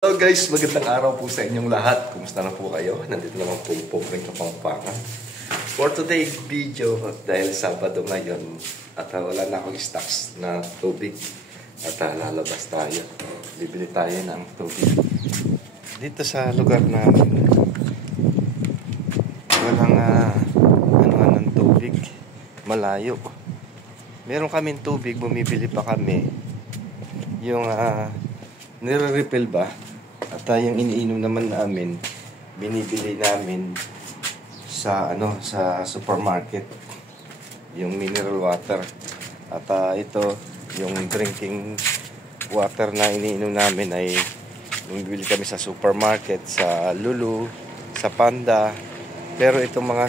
Hello guys, magandang araw po sa inyong lahat. Kumusta na po kayo? Nandito naman po yung pobreng Kapampangan. For today's video, dahil Sabado ngayon at wala na akong stocks na tubig at lalabas tayo. Bibili tayo ng tubig. Dito sa lugar namin, walang anuhan ng tubig. Malayo. Meron kaming tubig, bumibili pa kami. Yung nire-refill ba? At yung iniinom naman namin, binibili namin sa sa supermarket, yung mineral water. At ito, yung drinking water na iniinom namin ay bumibili kami sa supermarket, sa Lulu, sa Panda. Pero itong mga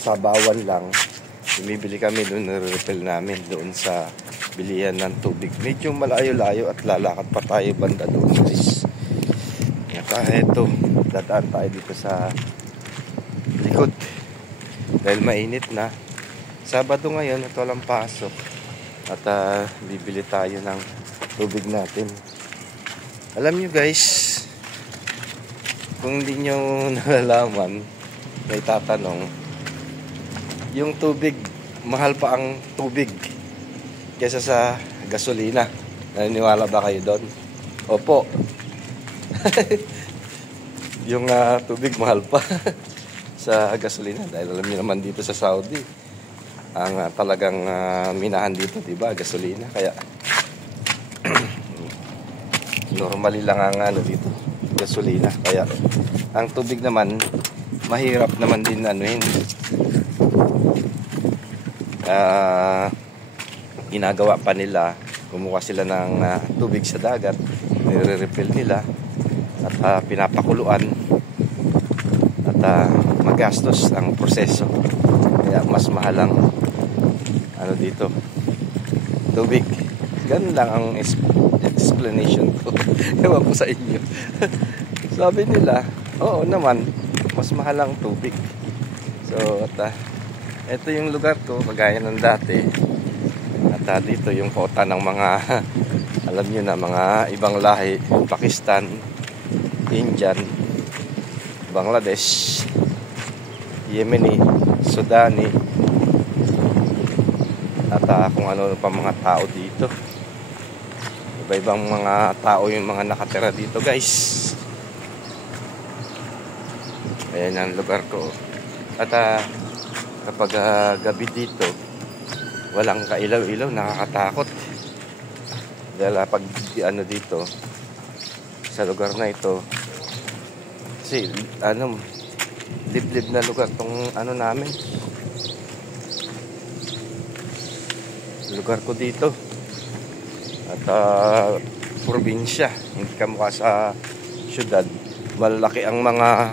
sabawan lang, bumibili kami doon, nire-refill namin doon sa bilihan ng tubig. Medyo malayo-layo at lalakad pa tayo banda doon, guys. Ito, dadaan tayo dito sa likod dahil mainit na. Sabado ngayon at walang pasok at bibili tayo ng tubig natin. Alam nyo guys, kung hindi nyo nalalaman, may tatanong, yung tubig, mahal pa ang tubig kaysa sa gasolina. Naniniwala ba kayo doon? Opo. Yung tubig mahal pa sa gasolina dahil alam niyo naman dito sa Saudi ang talagang minahan dito, diba, gasolina. Kaya normally lang ang dito, gasolina. Kaya ang tubig naman mahirap naman din ginagawa pa nila, kumuha sila ng tubig sa dagat, nire-refill nila at pinapakuluan at magastos ang proseso. Kaya mas mahal ang dito, tubig. Ganun lang ang explanation ko. Ewan ko sa inyo. Sabi nila, oo naman, mas mahal ang tubig. So at ito yung lugar ko, kagaya ng dati. At dito yung kota ng mga alam nyo na, mga ibang lahi, Pakistan, Indian, Bangladesh, Yemeni, Sudani, at kung ano pa mga tao dito. Iba-ibang mga tao yung mga nakatira dito, guys. Ayan ang lugar ko. At kapag gabi dito, walang kailaw-ilaw, nakakatakot. Dahil pag dito sa lugar na ito, kasi liblib na lugar tong namin, lugar ko dito. At probinsya, hindi kamukha sa syudad. Malaki ang mga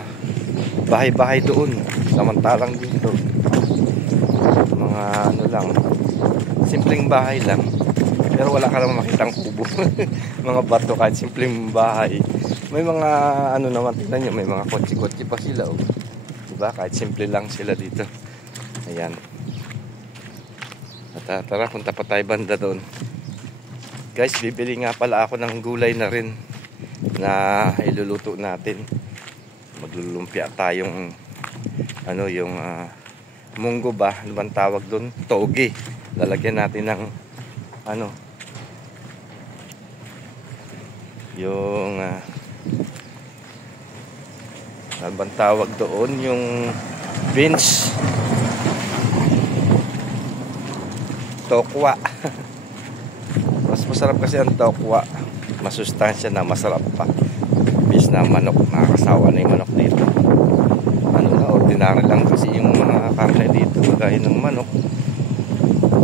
bahay-bahay doon, samantalang dito mga lang, simpleng bahay lang. Pero wala ka naman makitang kubo. Mga bato, kahit simpleng bahay. May mga naman, tingnan nyo, may mga kotse-kotse pa sila. Diba? Kahit simple lang sila dito. Ayan. At tara, punta pa tayo banda doon. Guys, bibili nga pala ako ng gulay na rin na iluluto natin. Maglulumpia tayong yung munggo ba? Ano bang tawag doon? Toge. Lalagyan natin ng yung ano bang tawag doon? Yung beans. Tokwa. Mas masarap kasi ang tokwa. Masustansya na, masarap pa. Bis na manok. Nakakasawa na yung manok dito. Ordinary lang kasi yung mga karne dito, kagaya ng manok.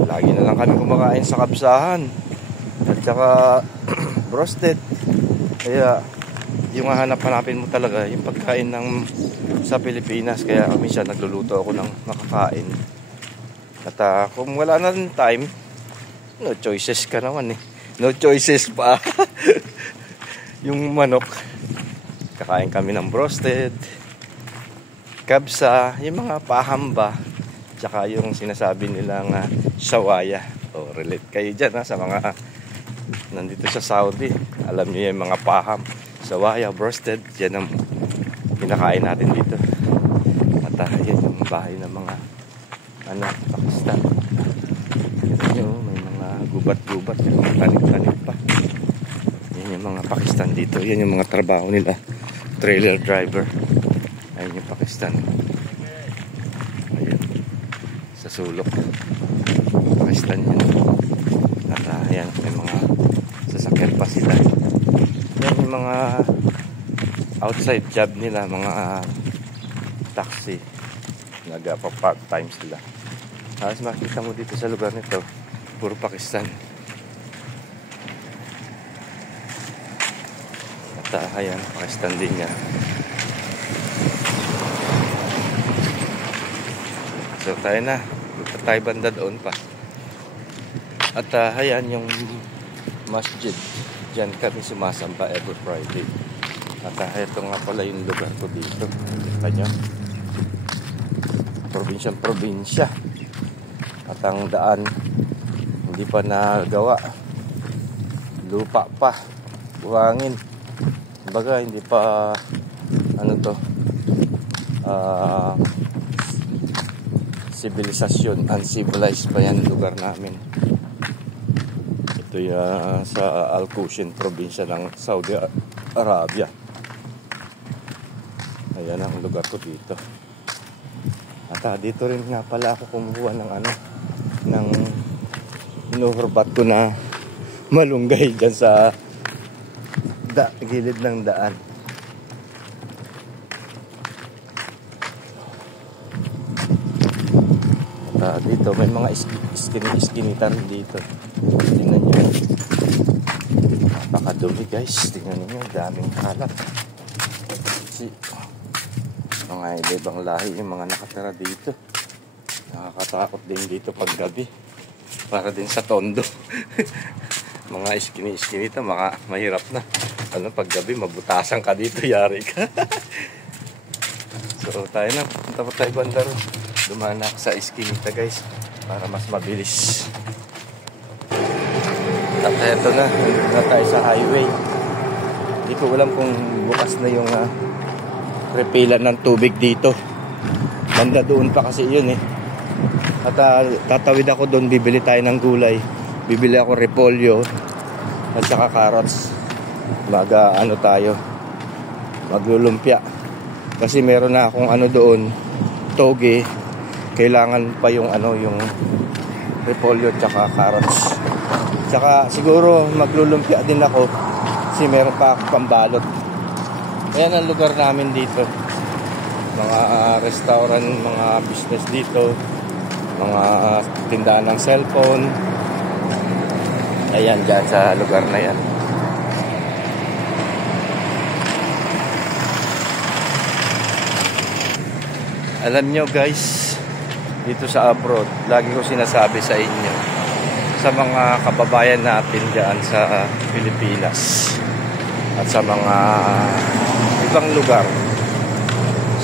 Lagi na lang kami kumakain sa kabsahan at saka roasted. Kaya yung hanap-hanapin mo talaga yung pagkain sa Pilipinas. Kaya minsan nagluluto ako ng makakain. At kung wala na rin time, no choices ka naman eh. No choices pa. Yung manok, kakain kami ng roasted, kabsa, yung mga pahamba, tsaka yung sinasabi nilang sawaya. Relate kayo dyan sa mga nandito sa Saudi. Alam niyo yung mga paham. sawaya, broasted. Yan ang pinakain natin dito. At yan yung bahay ng mga Pakistan. Yan, may mga gubat-gubat, may mga tanik-tanik pa. Yan yung mga Pakistan dito. Yan yung mga trabaho nila, trailer driver. Ayun yung Pakistan. Ayan, sa sulok Pakistan yan. At ayan, may mga sasakyan pa sila. Yan yung mga outside job nila, mga taxi. Nagpa-part time sila. Tapos makita mo dito sa lugar nito, puro Pakistan. At ayan, Pakistan din yan. So tayo na, tayo banda doon pa. At ayan yung masjid. Diyan kami sumasamba every Friday. At ito nga pala yung lugar ko dito. Kita nyo, probinsya. At ang daan hindi pa nagawa, lupa pa, buhangin. Kumbaga hindi pa sibilisasyon, uncivilized pa yan lugar namin. Ito sa Al-Qushayr probinsya ng Saudi Arabia. Ayan ang lugar ko dito. At dito rin nga pala ako kumuha ng inuhurbat ko na malunggay dyan sa gilid ng daan. Dito may mga iskinitan dito. Tingnan nyo, napakadumi guys. Tingnan nyo, daming kalat. Mga ibang lahi yung mga nakatira dito. Nakakatakot din dito pag gabi. Para din sa Tondo. Mga iskinitan, mahirap na. Pag gabi, mabutasan ka dito, yari ka. So tayo na, punta pa tayo banda ron. Dumaan ako sa iskinita guys, para mas mabilis. At eto na tayo sa highway. Hindi ko alam kung bukas na yung repilan ng tubig dito. Banda doon pa kasi yun eh. At tatawid ako doon, bibili tayo ng gulay. Bibili ako repolyo at saka carrots. Maglulumpia. Kasi meron na akong doon, toge. Kailangan pa yung repolyo at saka carrots. Tsaka siguro maglulumpia din ako kasi meron pa ako pambalot. Ayan ang lugar namin dito. Mga restaurant, mga business dito, mga tindahan ng cellphone. Ayan, dyan sa lugar na yan. Alam nyo guys, dito sa abroad, lagi ko sinasabi sa inyo, sa mga kababayan natin dyan sa Pilipinas at sa mga ibang lugar,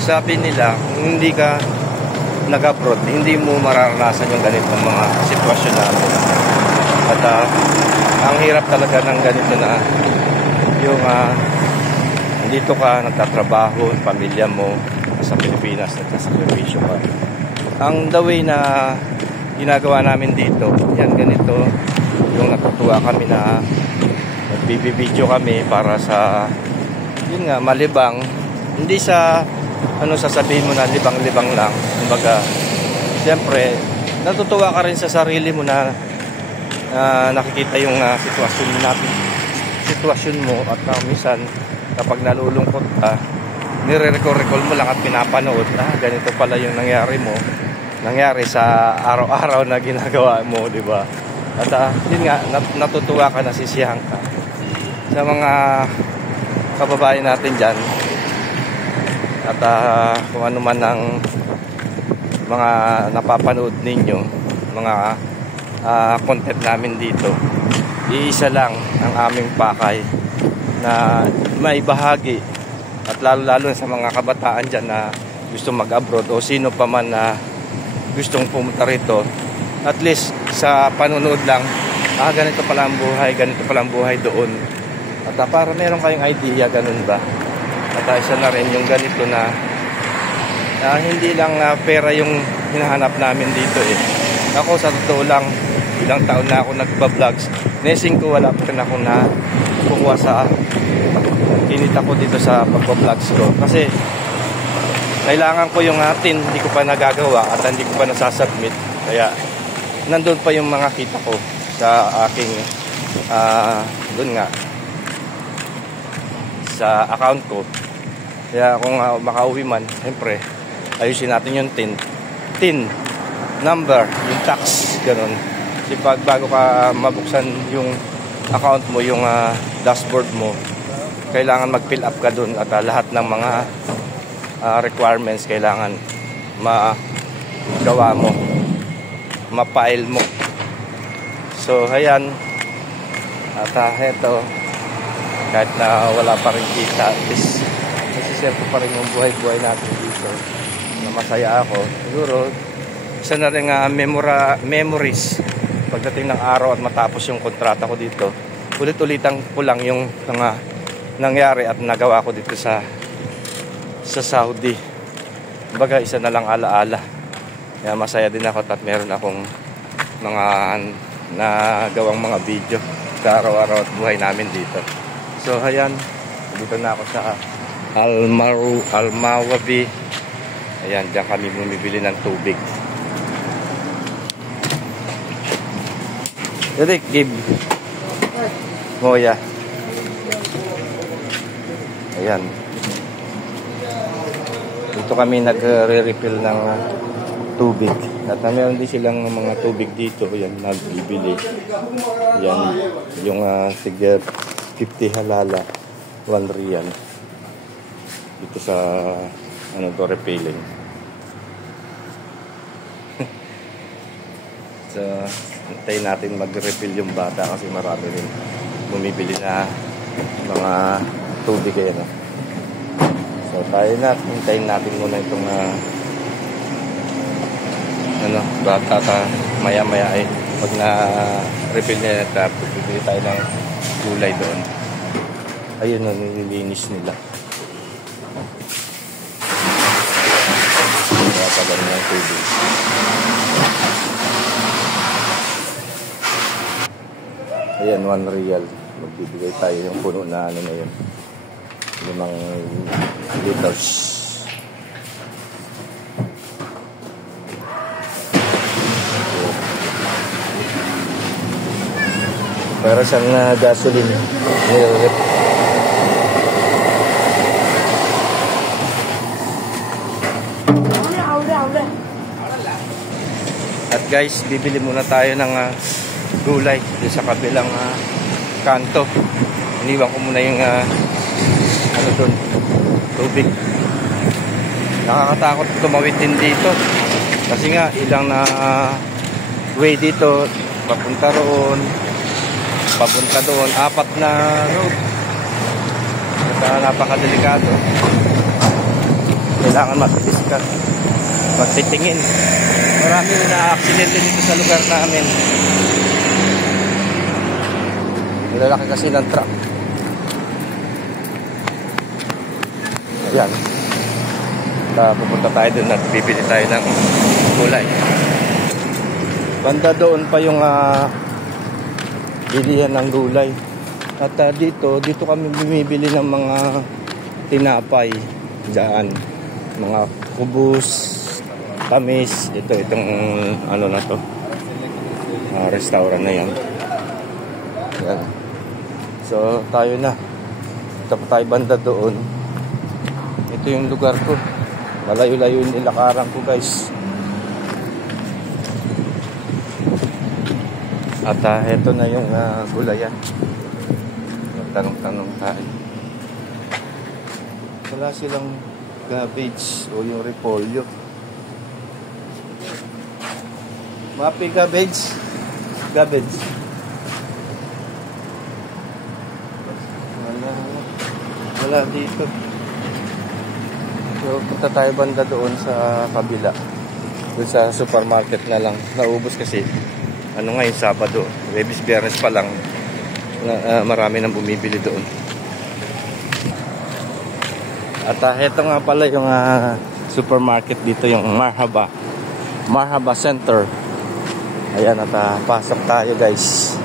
sabi nila, kung hindi ka nag-abroad, hindi mo mararanasan yung ganitong mga sitwasyon natin. At ang hirap talaga ng ganito na yung dito ka nagtatrabaho, pamilya mo sa Pilipinas, nagsasakripisyo ka. Ang the way na ginagawa namin dito, yan ganito, yung natutuwa kami na nagbibideo kami para sa yun nga, malibang, hindi sa sasabihin mo na libang-libang lang. Kumbaga, siyempre natutuwa ka rin sa sarili mo na nakikita yung sitwasyon mo at minsan kapag nalulungkot ka, nire-recall mo lang at pinapanood, ganito pala yung nangyari sa araw-araw na ginagawa mo, di ba? At yun nga, natutuwa ka, nasisiyahan ka sa mga kababayan natin dyan. At kung ano man ang mga napapanood ninyo, mga content namin dito, iisa lang ang aming pakay na maibahagi. At lalo-lalo sa mga kabataan dyan na gusto mag-abroad o sino pa man na gustong pumunta rito, at least sa panonood lang, ganito pala ang buhay doon. At para meron kayong idea, ganun ba? At isa na rin yung ganito na hindi lang pera yung hinahanap namin dito eh. Ako sa totoo lang, ilang taon na ako nagba-vlogs. Nesing ko wala pa rin ako na kukuha sa kinita ko dito sa pagpa-vlogs ko. Kasi kailangan ko yung tin, hindi ko pa nagagawa at hindi ko pa nasasubmit. Kaya nandun pa yung mga kita ko sa aking doon nga sa account ko. Kaya kung makauwi man, siyempre ayusin natin yung tin number, yung tax, ganun. Kasi pag bago ka mabuksan yung account mo, yung dashboard mo, kailangan mag-fill up ka dun at lahat ng mga requirements kailangan magawa mo, ma-file mo. So ayan, at heto, kahit na wala pa rin kita, at least nasiserto pa rin yung buhay-buhay natin dito na masaya ako. Siguro isa na rin memories pagdating ng araw at matapos yung kontrata ko dito. Ulit-ulitan ko lang yung mga nangyari at nagawa ko dito sa Saudi. Kumbaga isa na lang alaala. Kaya masaya din ako at meron akong mga nagawang mga video sa araw-araw at buhay namin dito. So ayan, dito na ako sa Al-Mawabi. Ayan, diyan kami bumibili ng tubig. Derek, give Moya. Ayan. Dito kami nagre-refill ng tubig. At meron din silang mga tubig dito. Ayan, nagbibili. Ayan, yung tig 50 halala, 1 riyal. Dito sa refilling. So, hintayin natin mag-refill yung bata kasi marami rin bumibili na mga tubig eh, no? So tayo na, hintayin natin muna itong bata maya-maya ay pag na-refill niya tapos bibili tayo ng gulay doon. Ayun, nililinis nila. Tagal ng tubig. Ayan, 1 riyal. Magbibigay tayo yung puno na na yun. 5 liters. Para siyang gasoline. At guys, bibili muna tayo ng gulay dito sa kabilang kanto. Iniwan ko muna yung doon, tubig. Nakakatakot tumawid din dito kasi nga ilang na way dito, papunta roon, papunta doon, 4 na road. At napakadelikado. Kailangan matitis ka, magtitingin. Marami na-aksidente dito sa lugar namin. Lalaki kasi ng truck. Ayan. Pupunta tayo doon at bibili tayo ng gulay. Banda doon pa yung bilihan ng gulay. At dito kami bumibili ng mga tinapay dyan. Mga kubus, tamis. Itong na to. Restaurant na yan. Ayan. So tayo na. Ito pa tayo banda doon. Ito yung lugar ko. Malayo-layo yung nilakaran ko guys. At ito na yung gulayan. Tanong-tanong tayo. Wala silang cabbage o yung repolyo. Mapi cabbage. Cabbage. Wala dito. So punta tayo banda doon sa kabila. Doon sa supermarket na lang. Naubos kasi ngayon Sabado, Biyernes pa lang marami nang bumibili doon. At ito nga pala yung supermarket dito, yung Marhaba Center. Ayan, at pasok tayo guys.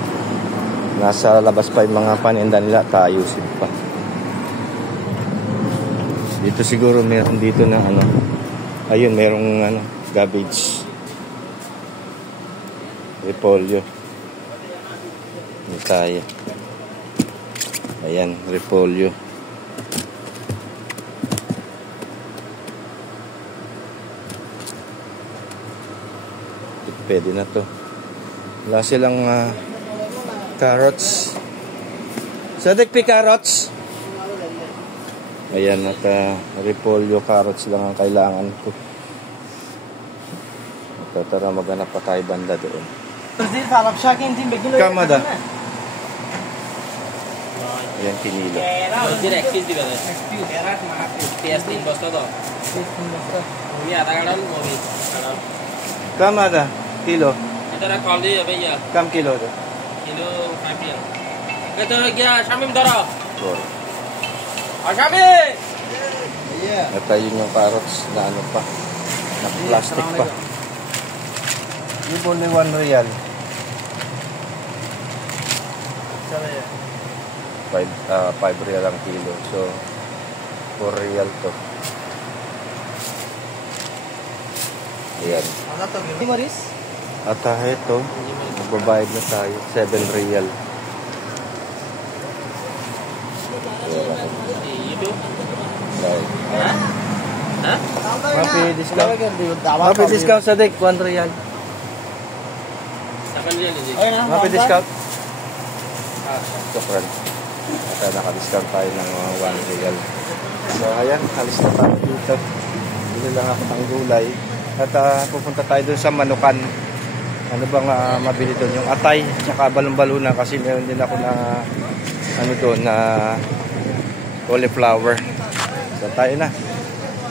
Nasa labas pa yung mga paninda nila, taayusin pa. Dito siguro meron dito na ano. Ayun, merong garbage. Repolyo. Dito tayo. Ayan, repolyo. Pwede na to. Wala silang carrots. Sadik pi carrots. Ayan, at repolyo, carrots lang ang kailangan ko. At tara, maghanap pa tayo banda doon. Kamada. Ayan, kinilo. Kamada. Kilo. Kam kilo to? Kilo 5 rial. Ito kaya Shamim dara. Shami! At ayun yung carrots na ano pa. Na plastic pa. Yung only 1 real. 5 real ang kilo. So 4 real to. Ayan. At ito, magbabayad na tayo. 7 real. Right. Happy discount. Happy discount sa dek, 1 real. 7 rial is it? Happy discount. Sokran. At naka-discount tayo ng 1 real. So ayan, alis na tayo dito. Bili lang ako ng gulay. At pupunta tayo doon sa Manukan. Ano bang mabili doon? Yung atay, tsaka balon-baluna kasi meron din ako na ano doon na cauliflower. So tayo na.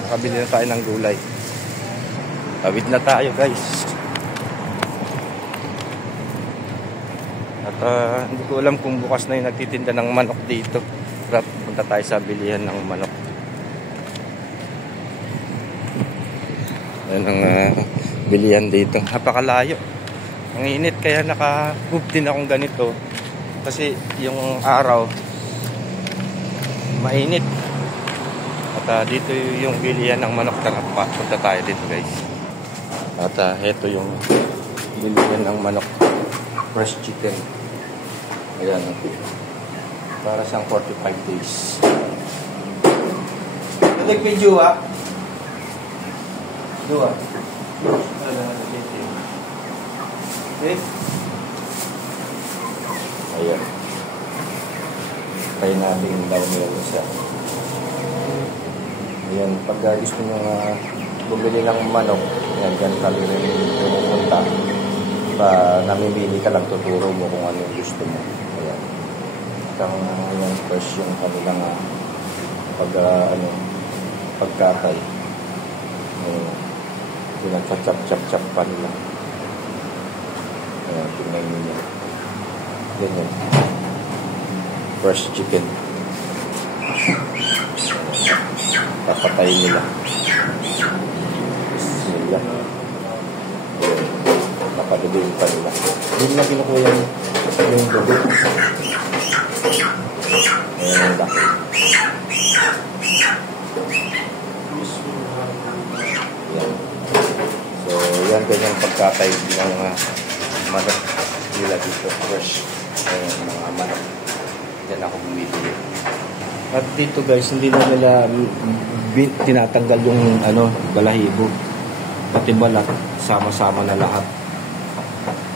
Nakabili na tayo ng gulay. Tawid na tayo guys. At hindi ko alam kung bukas na yung nagtitinda ng manok dito. Tara, punta tayo sa bilihan ng manok. Ayan ang bilihan dito. Napakalayo. Ang init kaya naka-hoop din akong ganito. Kasi yung araw mainit. At dito yung bilihan ng manok. Tara, punta tayo dito guys. At ito yung bilihan ng manok. Fresh chicken. Ayan. Para siyang 45 days. Nag-video Dua. Okay. Ayan. Kaya natin daw nila siya. Ayan. Pag gusto nyo bumili ng manok, ayan, dyan kami pumunta. Namimili ka lang, tuturo mo kung ano yung gusto mo. Ayan. At ayan, fresh yung kanilang pagkakay. Pinag-chop-chop pa nila. Ayan, tingnan nyo. Ganyan. Fresh chicken. Papatayin nila. Bismillah. Ayan. Napadudin pa nila. Hindi na kinukuha yung dugo. Ayan ang laki. Yan, ganyang pagkatay ng manok nila dito, fresh mga manok. Yan ako bumibili. At dito guys, hindi na nila tinatanggal yung balahibo. Pati balat, sama-sama na lahat.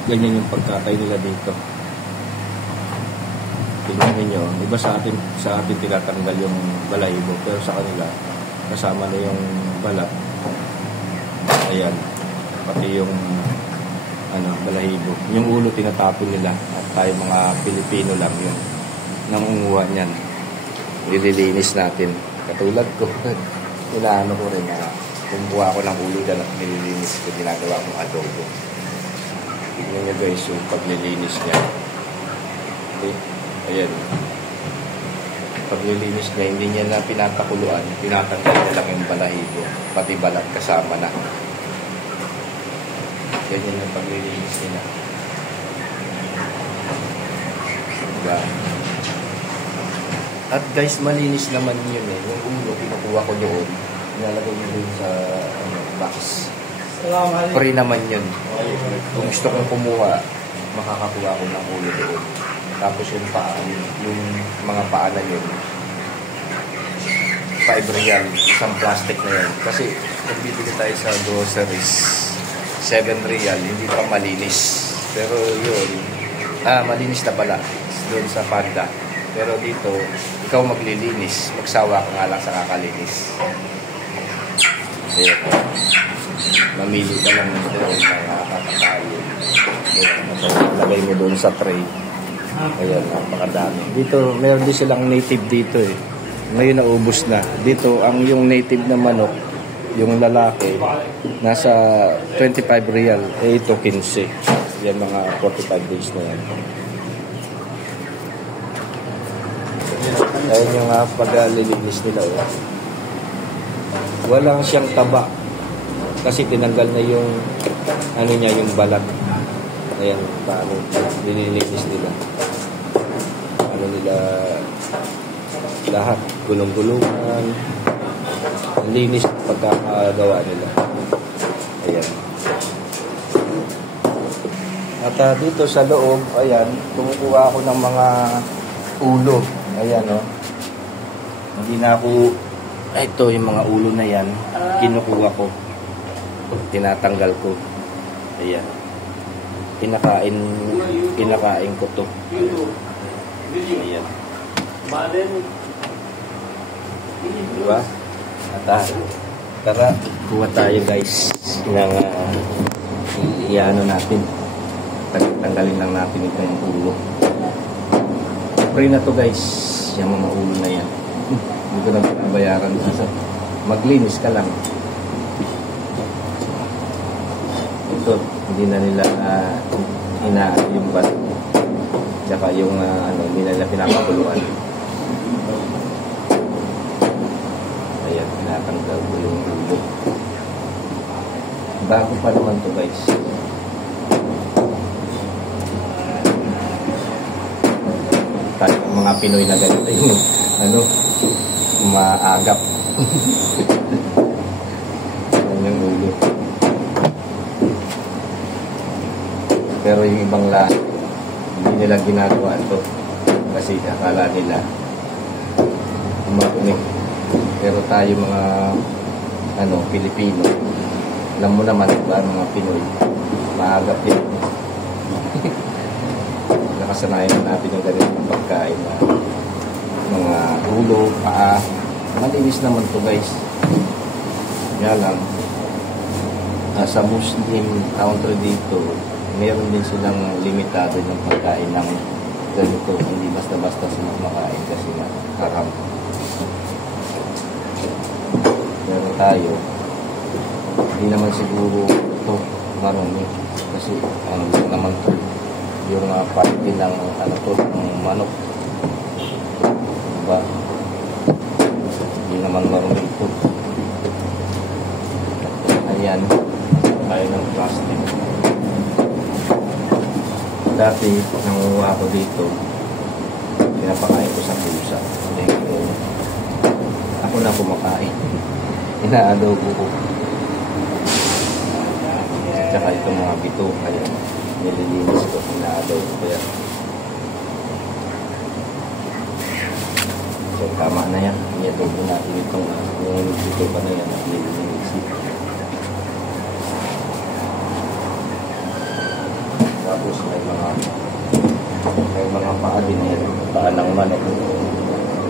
Ganyan yung pagkatay nila dito. Tingnan niyo, iba sa atin tinatanggal yung balahibo, pero sa kanila kasama na yung balat. Ayan. Pati yung balahibo. Yung ulo tinatapon nila. At tayo mga Pilipino lang yung nangunguha niyan. Nililinis natin. Katulad ko. Inaano ko rin kumuha ko ng ulo dyan at nililinis ko. Ginagawa kong adobo. Tignan nyo guys yung paglilinis niya. Okay. Ayan. Paglilinis niya, hindi niya na pinapakuluan. Pinatanggal niya lang yung balahibo. Pati balat kasama na. Ganyan yung paglilinis nila. Diba? At guys, malinis naman yun eh. Yung ulo, kinukuha ko doon. Nilalagay nyo doon sa box. Free naman yun. Kung gusto kong kumuha, makakakuha ko ng ulo doon. Tapos yung paa, yung mga paa na yun, 5 real, isang plastic na yun. Kasi kung bibili tayo sa groceries, 7 real, hindi pa malinis. Pero yun, malinis na pala doon sa Panda. Pero dito, ikaw maglilinis, magsawa ka nga lang sa kakalinis. Ayan. Mamili ka lang doon mga kakakain. Lagay mo doon sa tray. Ayan, napakadami. Dito, meron din silang native dito eh. Ngayon naubos na. Dito, ang yung native na manok, yung lalaki, nasa 25 real. Eh, ito 15. Yan, mga 45 days na yan. Ayan yung pag-lilinis nila. Oh. Walang siyang taba. Kasi tinanggal na yung, ano niya, yung balat. Ayan, paano nililinis nila. Ano nila, lahat, gulong-gulungan, linis pagkakagawa nila. Ayan. At dito sa loob, ayan, kumukuha ako ng mga ulo. Ayan, oh. Hindi na ako, ito yung mga ulo na yan, kinukuha ko. Tinatanggal ko. Ayan. Kinakain ko to. Ayan. Diba? At tara, kuha tayo guys ng iano natin. Tanggalin lang natin itong ulo. Free na to guys, yung mga ulo na yan. Hindi ko na pinabayaran. Maglinis ka lang. Ito, hindi na nila yung balat. Tsaka yung hindi na nila pinapakuluan. Ayan, pinatanggal ko yung ulo. Bago pa naman to guys. Tayo mga Pinoy na ganito yung maagap. Ayan yung ulo. Pero yung ibang lahat, hindi nila ginagawa ito. Kasi akala nila makunik. Pero tayo mga Pilipino, alam mo naman ba mga Pinoy, maagap din. Nakasanayan natin yung ganitong pagkain na mga ulo, paa. Malinis naman to guys. Kaya lang, sa Muslim country dito, meron din silang limitado ng pagkain ng ganito. Hindi basta-basta sila makain kasi na haram. Pero tayo, hindi naman siguro ito marami. Kasi ano naman ito, yung parte ng ng manok. Diba? Hindi naman marami ito. Ayan, kaya ng plastic. Dati, nanguha ko dito, pinapakain ko sa pusa. Ako na kumakain. Inaadobo ko. Tsaka itong mga bito, kaya nililinis ko, inaadobo ko yan. So, tama na yan. Iadobo natin itong yung bito pa na yan, nililinis. Tapos may mga paa din yan. Paa ng manok.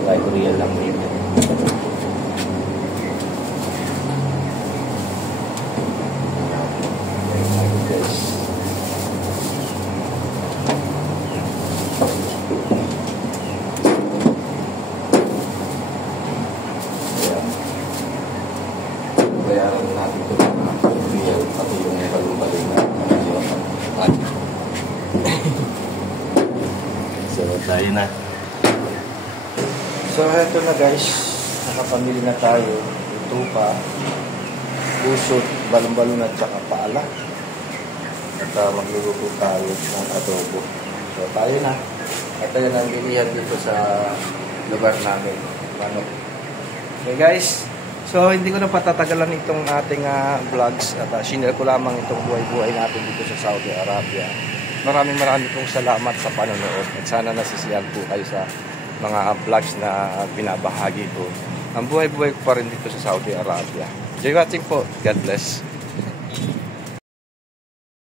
Kahit real lang dito. Bayaran natin ito ng real pati yung balong-balong na so tayo na. So, eto na guys. Nakapamili na tayo. Ito pa. Pusot, balon-balon at saka paala. At magluluto tayo ng adobo. So, tayo na. At tayo na ang bilihan dito sa lugar namin. Manok. Okay guys. So, hindi ko na patatagalan itong ating vlogs. At sinare ko lamang itong buhay-buhay natin dito sa Saudi Arabia. Maraming pong salamat sa panonood. At sana nasisiyahan po kayo sa mga vlogs na binabahagi ko. Ang buhay-buhay ko pa rin dito sa Saudi Arabia. Enjoy watching po. God bless.